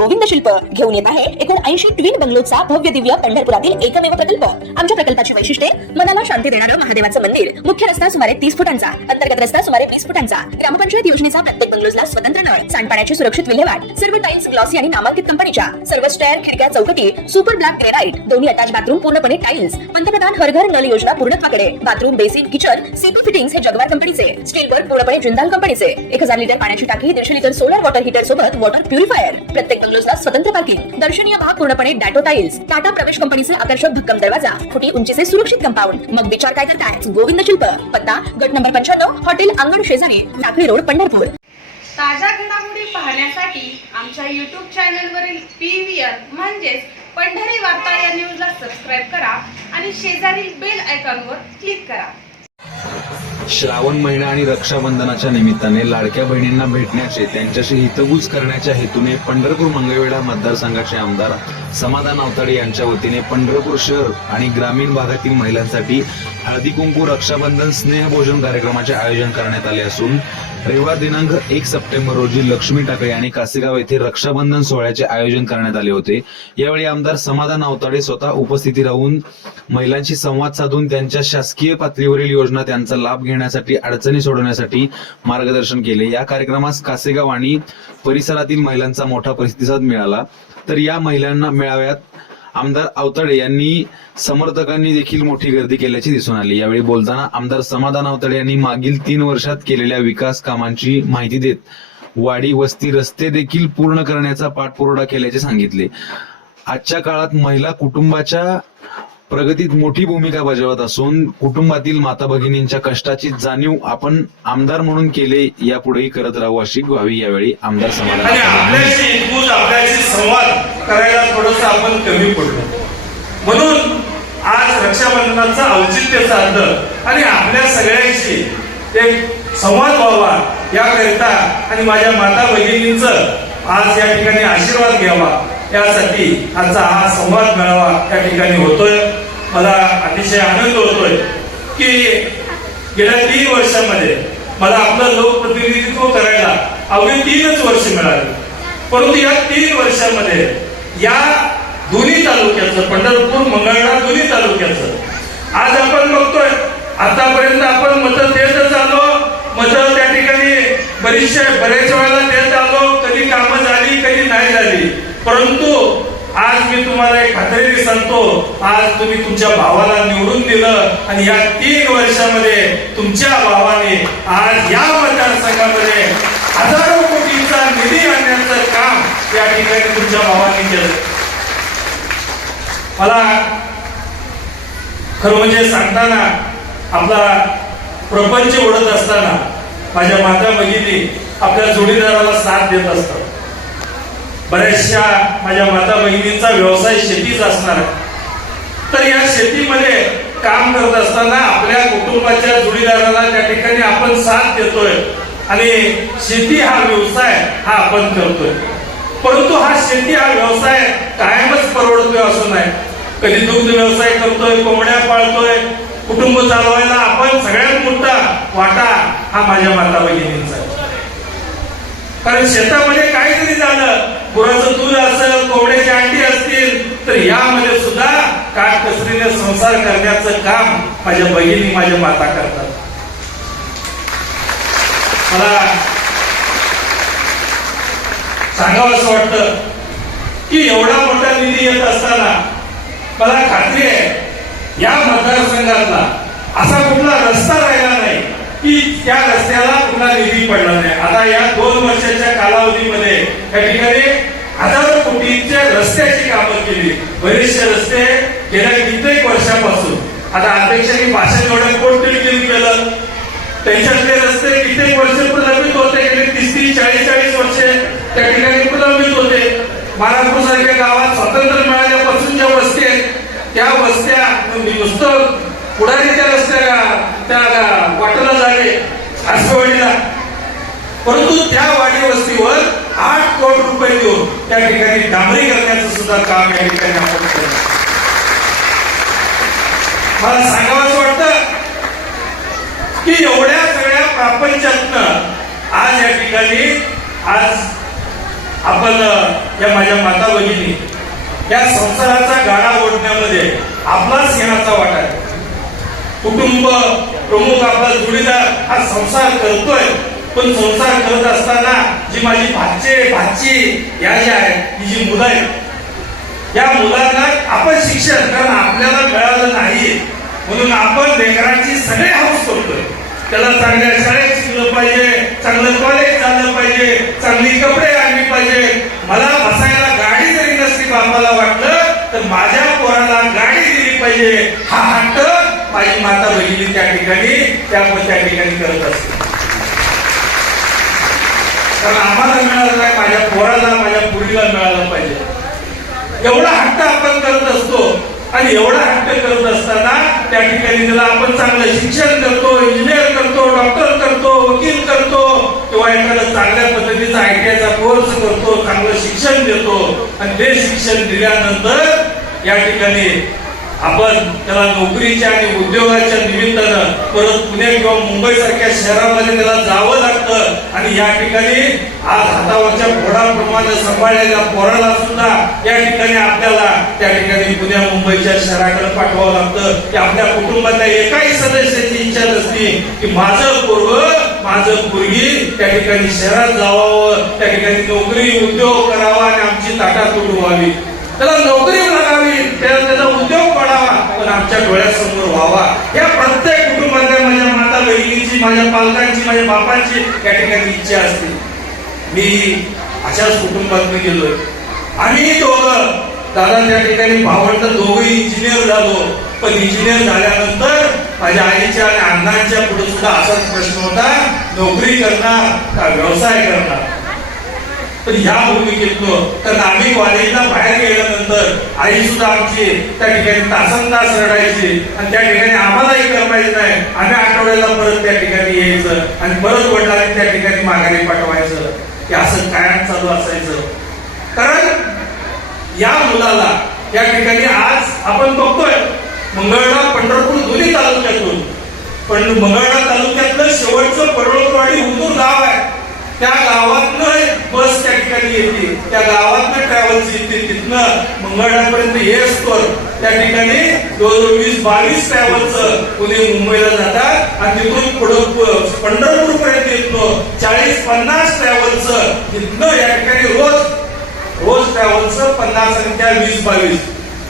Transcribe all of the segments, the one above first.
गोविंद शिल्प घेऊन येत आहे एकूण 80 ट्विन बंगलोचा भव्य दिव्य पंढरपुरातील एकमेव प्रकल्प। आमच्या प्रकल्पाची वैशिष्ट्ये मनाला शांती देणारं महादेवाचं मंदिर, मुख्य रस्ता सुमारे 30 फुटांचा, अंतर्गत रस्ता सुमारे 20 फुटांचा, ग्रामपंचायत योजनेचा प्रत्येक बंगलोजला स्वतंत्र नळ, सांडपाण्याची सुरक्षित विल्हेवाट, सर्व टाइल्स ग्लॉसी आणि नामांकित कंपनीच्या, सर्व स्टेअर, खिडक्या, चौकटी सुपर ब्लॅक ग्रेनाइट, दोन्ही अटॅच बाथरूम पूर्णपणे टाइल्स, पंतप्रधान हर घर नल योजना पूर्णत्वाकडे, bathroom, basin, kitchen, CP fittings हे जगवार कंपनीचे, स्टील वर्क पूर्णपणे जिंदाल कंपनीचे, 1000 लिटर पाण्याची टाकी, 150 लिटर सोलर वॉटर हीटर सोबत वॉटर प्युरिफायर, प्रत्येक बंगलोजला स्वतंत्र पार्किंग, दर्शनीय भाग पूर्णपणे डॅटो टाइल्स, टाटा प्रवेश कंपनीचे आकर्षक भक्कम दरवाजा, फुटी उंचीचे सुरक्षित कंपाऊंड। मग विचार काय करताय? गोविंद शिल्प, पत्ता गट नंबर 95, हॉटेल अंगण शेजारी, टाकळी रोड, पंढरपूर। ताज्या घडामोडी पाहण्यासाठी आमच्या YouTube चॅनलवरील PVR म्हणजेच पंढरी वार्ता या न्यूजला सबस्क्राइब करा आणि शेजारील बेल आयकॉनवर क्लिक करा। श्रावण महिना आणि रक्षाबंधनाच्या निमित्ताने लाडक्या बहिणींना भेटण्याचे, त्यांच्याशी हितगुज करण्याच्या हेतूने पंढरपूर मंगळवेढा मतदारसंघाचे आमदार समाधान आवताडे यांच्या वतीने पंढरपूर शहर आणि ग्रामीण भागातील महिलांसाठी हळदी कुंकू रक्षाबंधन स्नेहभोजन कार्यक्रमाचे आयोजन करण्यात आले असून रविवार दिनांक 1 सप्टेंबर रोजी लक्ष्मी टाकळी आणि कासेगाव येथे रक्षाबंधन सोहळ्याचे आयोजन करण्यात आले होते। यावेळी आमदार समाधान आवताडे स्वतः उपस्थिती राहून महिलांशी संवाद साधून त्यांच्या शासकीय पातळीवरील योजना, त्यांचा लाभ घेण्यासाठी, अडचणी सोडवण्यासाठी मार्गदर्शन केले। या कार्यक्रमास कासेगाव आणि परिसरातील महिलांचा मोठा प्रतिसाद मिळाला। तर या महिलांना मेळाव्यात आमदार आवताडे यांनी समर्थकांनी देखील मोठी गर्दी केल्याची दिसून आली। यावेळी बोलताना आमदार समाधान आवताडे यांनी मागील 3 वर्षात केलेल्या विकास कामांची माहिती देत वाडी, वस्ती, रस्ते देखील पूर्ण करण्याचा पाठपुरावा केल्याचे सांगितले। आजच्या काळात महिला कुटुंबाच्या प्रगतीत मोठी भूमिका बजावत असून कुटुंबातील माता भगिनींच्या कष्टाची जाणीव आपण आमदार म्हणून केले, यापुढेही करत राहू अशी ग्वाही यावेळी आमदार समाधान आपल्याशी संवाद करायला थोडंसं आपण कमी पडलो, म्हणून आज रक्षाबंधनाचा औचित्य साधलं आणि आपल्या सगळ्यांशी एक संवाद व्हावा याकरिता आणि माझ्या माता भगिनींचं आज या ठिकाणी आशीर्वाद घ्यावा यासाठी आजचा हा संवाद मेळावा या ठिकाणी होतोय। मला अतिशय आनंद होतोय की गेल्या 3 वर्षामध्ये मला आपलं लोकप्रतिनिधित्व करायला अवघी 3च वर्ष मिळाली, परंतु या 3 वर्षामध्ये या दोन्ही तालुक्याचं, पंढरपूर मंगळवेढा दोन्ही तालुक्याचं आज आपण बघतोय। आतापर्यंत आपण मतं देतच आलो, मतं त्या ठिकाणी बरेच वेळेला देत आलो, कधी कामं झाली कधी नाही झाली, परंतु आज मी तुम्हाला एक खात्रीने सांगतो, आज तुम्ही तुमच्या भावाला निवडून दिलं आणि या 3 वर्षामध्ये तुमच्या भावाने आज या मतदारसंघामध्ये हजारो कोटींचा निधी आणण्याचं काम या ठिकाणी तुमच्या भावाने केलं। मला खरं म्हणजे सांगताना आपला प्रपंच ओढत असताना माझ्या माता भगिनी आपल्या जोडीदाराला साथ देत असतात। बऱ्याचशा माझ्या माता बहिणींचा व्यवसाय शेतीच असणार आहे, तर या शेतीमध्ये काम करत असताना आपल्या कुटुंबाच्या जोडीदाराला त्या ठिकाणी आपण साथ देतोय आणि शेती हा व्यवसाय हा आपण करतोय, परंतु हा शेती हा व्यवसाय कायमच परवडतोय असं नाही। कधी दुग्ध व्यवसाय करतोय, कोंबड्या पाळतोय, कुटुंब चालवायला आपण सगळ्यात मोठा वाटा हा माझ्या माता भगिनींचा आहे। कारण शेतामध्ये काय जरी झालं, गुराचं दूध असेल, कोंबड्याची अंडी असतील, तर यामध्ये सुद्धा काटकसरीने संसार करण्याचं काम माझ्या बहिणी, माझ्या माता करतात। मला सांगावं असं वाटतं की एवढा मोठा निधी येत असताना मला खात्री आहे या मतदारसंघातला असा कुठला रस्ता राहिला नाही की त्या रस्त्याला कुठला निधी पडला नाही। आता या 2 वर्षाच्या कालावधीमध्ये या ठिकाणी हजारो कोटींच्या रस्त्याची कामं केली, बरेचसे रस्ते गेल्या कित्येक वर्षापासून, आता अध्यक्षांनी भाषण एवढ्या कोटींनी केलं, त्यांच्यातले रस्ते कित्येक वर्ष प्रलंबित होते, गेले 30-40 वर्षे त्या ठिकाणी प्रलंबित होते। महाराजपूर सारख्या गावात स्वातंत्र्य मिळाल्यापासून ज्या वस्ती आहेत त्या वस्त्या नुसतं पुढारी त्या रस्त्या त्या वाटेला झाले आसवाडीला, परंतु त्या वाडी वस्तीवर 8 कोटी रुपये देऊन त्या ठिकाणी डांबरी करण्याचं सुद्धा काम या ठिकाणी आपण केलं। मला सांगावं वाटतं की एवढ्या सगळ्या प्रापंचातनं आज या ठिकाणी आज आपण या माझ्या माता भगिनी या संसाराचा गाडा ओढण्यामध्ये आपलाच सिंहाचा वाटा आहे. कुटुंब प्रमुख आपला जोडीदार हा संसार करतोय, पण संसार करत असताना जी माझी भाची या ज्या आहेत ही जी मुलं आहेत या मुलांना आपण शिक्षण कारण आपल्याला मिळालं नाही म्हणून आपण लेकरांची सगळे हौस करतोय. त्याला चांगल्या शाळेत शिकलं पाहिजे, चांगलं कॉलेज झालं पाहिजे, चांगली कपडे आणली पाहिजे. मला बसायला गाडी जरी नसती बापाला वाटलं तर माझ्या पोराला गाडी दिली पाहिजे हा हट्ट माझी माता भगिनी त्या ठिकाणी करत असते. कारण आम्हाला मिळालं नाही, माझ्या पोराला माझ्या पुरीला मिळालं पाहिजे एवढा हट्ट आपण करत असतो. आणि एवढा हट्ट करत असताना त्या ठिकाणी त्याला आपण चांगलं शिक्षण करतो, इंजिनियर करतो, डॉक्टर करतो, वकील करतो किंवा एखादा चांगल्या पद्धतीचा ITI चा कोर्स करतो, चांगलं शिक्षण देतो. आणि ते शिक्षण दिल्यानंतर या ठिकाणी आपण त्याला नोकरीच्या आणि उद्योगाच्या निमित्तानं परत पुणे किंवा मुंबई सारख्या शहरामध्ये त्याला जावं लागतं. आणि या ठिकाणी आज हातावरच्या घोडाप्रमाणे सांभाळलेल्या पोराला सुद्धा या ठिकाणी आपल्याला त्या ठिकाणी पुण्या मुंबईच्या शहराकडे पाठवावं लागतं. की आपल्या कुटुंबातल्या एकाही सदस्याची इच्छा नसती की माझं पोरग माझं पोरगी त्या ठिकाणी शहरात जावावं, त्या ठिकाणी नोकरी उद्योग करावा आणि आमची ताटातूट व्हावी, त्याला नोकरी लागावी, त्याचा उद्योग वाढावा, पण आमच्या डोळ्यासमोर व्हावा. या प्रत्येक कुटुंबातल्या माझ्या माता बहिणीची, माझ्या पालकांची, माझ्या बापांची या ठिकाणी इच्छा असते. मी अशाच कुटुंबात गेलोय. आम्ही दोघं दादा त्या ठिकाणी भावंड दोघंही इंजिनियर झालो. पण इंजिनियर झाल्यानंतर माझ्या आईच्या आणि अण्णांच्या पुढे सुद्धा असाच प्रश्न होता, नोकरी करणार का व्यवसाय करणार. पण ह्या भूमिकेतलो तर आम्ही कॉलेजला बाहेर गेल्यानंतर आई सुद्धा आमची त्या ठिकाणी तासनतास रडायची आणि त्या ठिकाणी आम्हालाही करमायचं नाही. आम्ही आठवड्याला परत त्या ठिकाणी यायचं आणि परत वडिलांनी त्या ठिकाणी माघारी पाठवायचं. हे असं कायम चालू असायचं. कारण या मुलाला या ठिकाणी आज आपण बघतोय मंगळवेढा पंढरपूर दोन्ही तालुक्यातून, पण मंगळवेढा तालुक्यातलं शेवटचं पडवळवाडी हुंदूर गाव आहे. त्या गावातनं बस त्या ठिकाणी येते, त्या गावातनं ट्रॅव्हल्स येते, तिथनं मंगळवेढ्यापर्यंत येसतोर त्या ठिकाणी 20-22 ट्रॅव्हल्स पुणे मुंबईला जातात आणि तिथून पुढं पंढरपूर पर्यंत येतो 40-50 ट्रॅव्हल्स तिथनं या ठिकाणी रोज ट्रॅव्हल्स 50 आणि त्या 20-22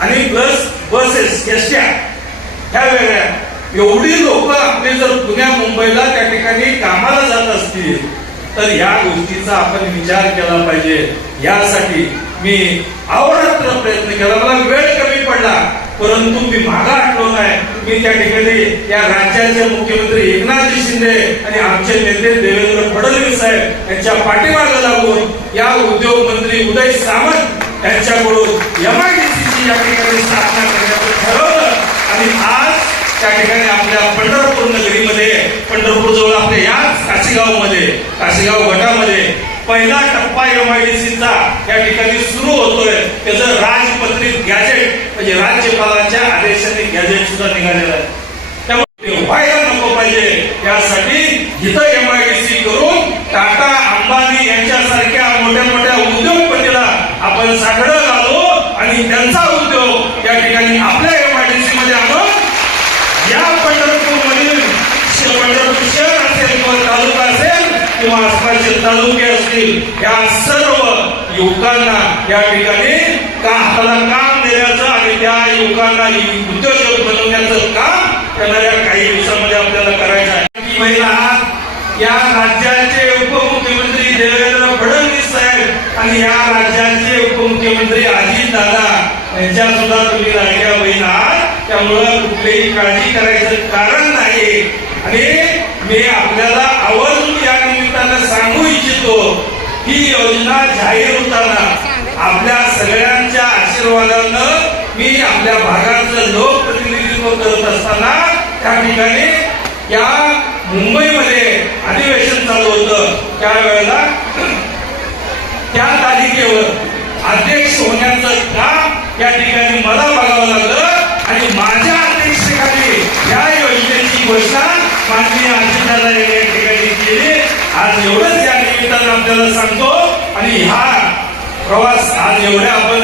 आणि प्लस बसेस एसट्या ह्या वेगळ्या. एवढी लोक आपले जर पुण्या मुंबईला त्या ठिकाणी कामाला जात असतील तर या गोष्टीचा आपण विचार केला पाहिजे. यासाठी मी अहोरात्र प्रयत्न केला. मला वेळ कमी पडला परंतु मी मागा हटलो नाही. मी त्या ठिकाणी या राज्याचे मुख्यमंत्री एकनाथजी शिंदे आणि आमचे नेते देवेंद्र फडणवीस साहेब यांच्या पाठीमागे लागून या उद्योग मंत्री उदय सामंत यांच्याकडून MIDC या ठिकाणी स्थापना करण्याचं ठरवलं. आणि आज त्या ठिकाणी आपल्या पंढरपूर नगरीमध्ये, पंढरपूर जवळ आपल्या याच काशीगाव गटामध्ये पहिला टप्पा MIDCचा या ठिकाणी सुरू होतोय. त्याचं राजपत्रित गॅजेट म्हणजे राज्यपालाच्या आदेशाने गॅजेट सुद्धा निघालेलं आहे. त्यामुळे ते व्हायला नको पाहिजे. यासाठी इथं MIDC करून टाटा अंबानी यांच्यासारख्या मोठ्या उद्योगपतीला आपण साकडं घालू आणि त्यांचा उद्योग या ठिकाणी आपल्या MIDC मध्ये आणून या पंढरपूरमधील पंढरपूर शहर असेल किंवा तालुका असेल किंवा आसपासचे तालुके असतील या सर्व युवकांना या ठिकाणी हाताला काम देण्याचं आणि त्या युवकांना उद्योजक बनवण्याचं काम येणाऱ्या काही दिवसांमध्ये आपल्याला करायचं आहे. महिला या राज्याचे उपमुख्यमंत्री देवेंद्र फडणवीस साहेब आणि या राज्याचे उपमुख्यमंत्री अजितदादा यांच्या सुद्धा तुम्ही लाडक्या बहीण आहात. त्यामुळं कुठलीही काळजी करायचं कारण नाही. आणि मी आपल्याला आवर्जून या निमित्तानं सांगू इच्छितो ही योजना जाहीर होताना आपल्या सगळ्यांच्या आशीर्वादानं मी आपल्या भागाचं लोकप्रतिनिधित्व करत असताना त्या ठिकाणी या मुंबईमध्ये अधिवेशन चालू होतं त्यावेळेला त्या तालिकेवर अध्यक्ष होण्याचं काम या ठिकाणी मला बघावं लागलं आणि माझ्या अध्यक्षतेखाली या योजनेची घोषणा माननीय अजितदादा यांनी या ठिकाणी केली. आज एवढंच या निमित्तानं आपल्याला सांगतो. आणि ह्या प्रवास आज एवढ्या आपण